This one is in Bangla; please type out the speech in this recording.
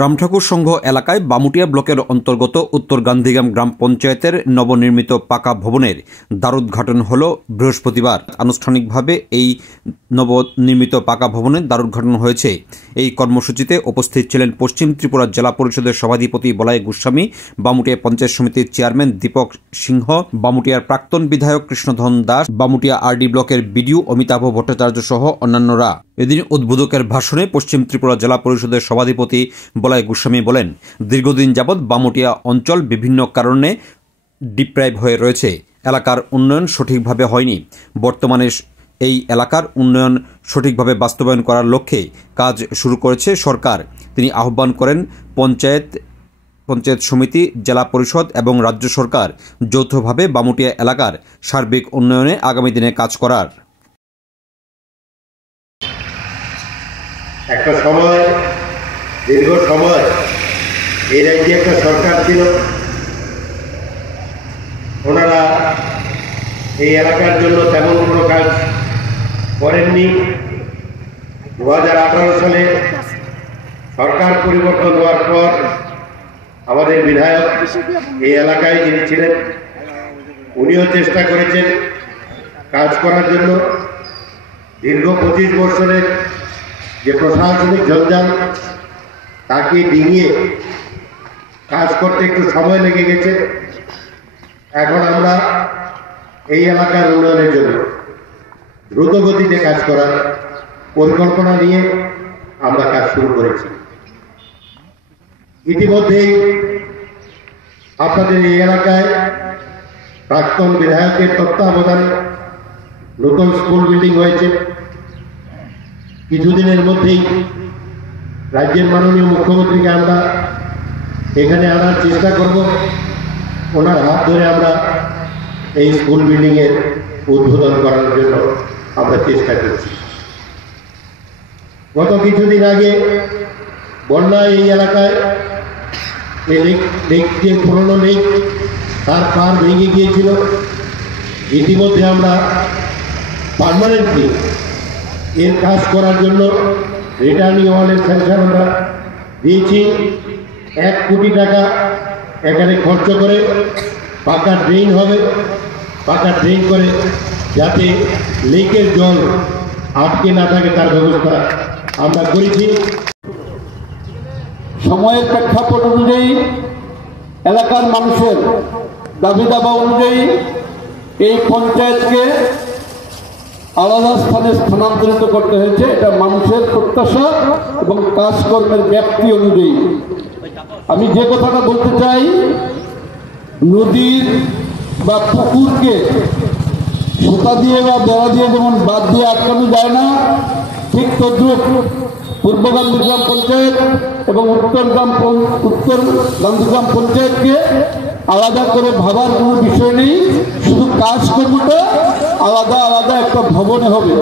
রামঠাকুর সংঘ এলাকায় বামুটিয়া ব্লকের অন্তর্গত উত্তর গান্ধীগ্রাম গ্রাম পঞ্চায়েতের নবনির্মিত পাকা ভবনের দ্বারোদ্ঘাটন হল বৃহস্পতিবার। আনুষ্ঠানিকভাবে এই নবনির্মিত পাকা ভবনের দ্বারোদ্ঘাটন হয়েছে। এই কর্মসূচিতে উপস্থিত ছিলেন পশ্চিম ত্রিপুরা জেলা পরিষদের সভাধিপতি বলাই গোস্বামী, বামুটিয়া পঞ্চায়েত সমিতির চেয়ারম্যান দীপক সিংহ, বামুটিয়ার প্রাক্তন বিধায়ক কৃষ্ণধন দাস, বামুটিয়া আরডি ব্লকের বিডিও অমিতাভ ভট্টাচার্য সহ অন্যান্যরা। এদিন উদ্বোধকের ভাষণে পশ্চিম ত্রিপুরা জেলা পরিষদের সভাধিপতি বলাই গোস্বামী বলেন, দীর্ঘদিন যাবৎ বামুটিয়া অঞ্চল বিভিন্ন কারণে ডিপ্রাইভ হয়ে রয়েছে। এলাকার উন্নয়ন সঠিকভাবে হয়নি। বর্তমানে এই এলাকার উন্নয়ন সঠিকভাবে বাস্তবায়ন করার লক্ষ্যে কাজ শুরু করেছে সরকার। তিনি আহ্বান করেন পঞ্চায়েত সমিতি, জেলা পরিষদ এবং রাজ্য সরকার যৌথভাবে বামুটিয়া এলাকার সার্বিক উন্নয়নে আগামী দিনে কাজ করার। একটা সময়, দীর্ঘ সময় এই রাজ্যে একটা সরকার ছিল, ওনারা এই এলাকার জন্য তেমন কোনো কাজ করেননি। 2018 সালে সরকার পরিবর্তন হওয়ার পর আমাদের বিধায়ক এই এলাকায় যিনি ছিলেন, উনিও চেষ্টা করেছেন কাজ করার জন্য। দীর্ঘ 25 বছরের যে প্রশাসনিক জঞ্জাল, তাকে ডিঙিয়ে কাজ করতে একটু সময় লেগে গেছে। এখন আমরা এই এলাকার উন্নয়নের জন্য দ্রুত গতিতে কাজ করার পরিকল্পনা নিয়ে আমরা কাজ শুরু করেছি। ইতিমধ্যেই আপনাদের এই এলাকায় প্রাক্তন বিধায়কের তত্ত্বাবধানে নতুন স্কুল বিল্ডিং হয়েছে। কিছুদিনের মধ্যেই রাজ্যের মাননীয় মুখ্যমন্ত্রীকে আমরা এখানে আনার চেষ্টা করব। ওনার হাত ধরে আমরা এই স্কুল বিল্ডিংয়ের উদ্বোধন করার জন্য আমরা চেষ্টা করছি। গত কিছুদিন আগে বন্যায় এই এলাকায় লেক, যে পুরনো লেক, তার পার ভেঙে গিয়েছিল। ইতিমধ্যে আমরা পার্মানেন্টলি এর কাজ করার জন্য রিটার্নিং ওয়ালের স্যাংশন আমরা দিয়েছি। 1 কোটি টাকা এখানে খরচ করে পাকা ড্রেন হবে। পাকা ড্রেন করে যাতে লেকের জল আটকে না থাকে তার ব্যবস্থা আমরা করেছি। সময়ের প্রেক্ষাপট অনুযায়ী, এলাকার মানুষের দাবি দাবা অনুযায়ী এই পঞ্চায়েতকে আলাদা স্থানে স্থানান্তরিত করতে হয়েছে। এটা মানুষের প্রত্যাশা এবং কাজকর্মের ব্যাপ্তি অনুযায়ী। আমি যে কথাটা বলতে চাই, নদীর বা পুকুরকে সুতা দিয়ে বা বেড়া দিয়ে যেমন বাদ দিয়ে আটকানো যায় না, ঠিক তদ্রুপ পূর্ব গান্ধীগ্রাম পঞ্চায়েত এবং উত্তর গান্ধীগ্রাম পঞ্চায়েতকে আলাদা করে ভাবার কোনো বিষয় নেই। শুধু কাজকর্মটা আলাদা আলাদা একটা ভবনে হবে।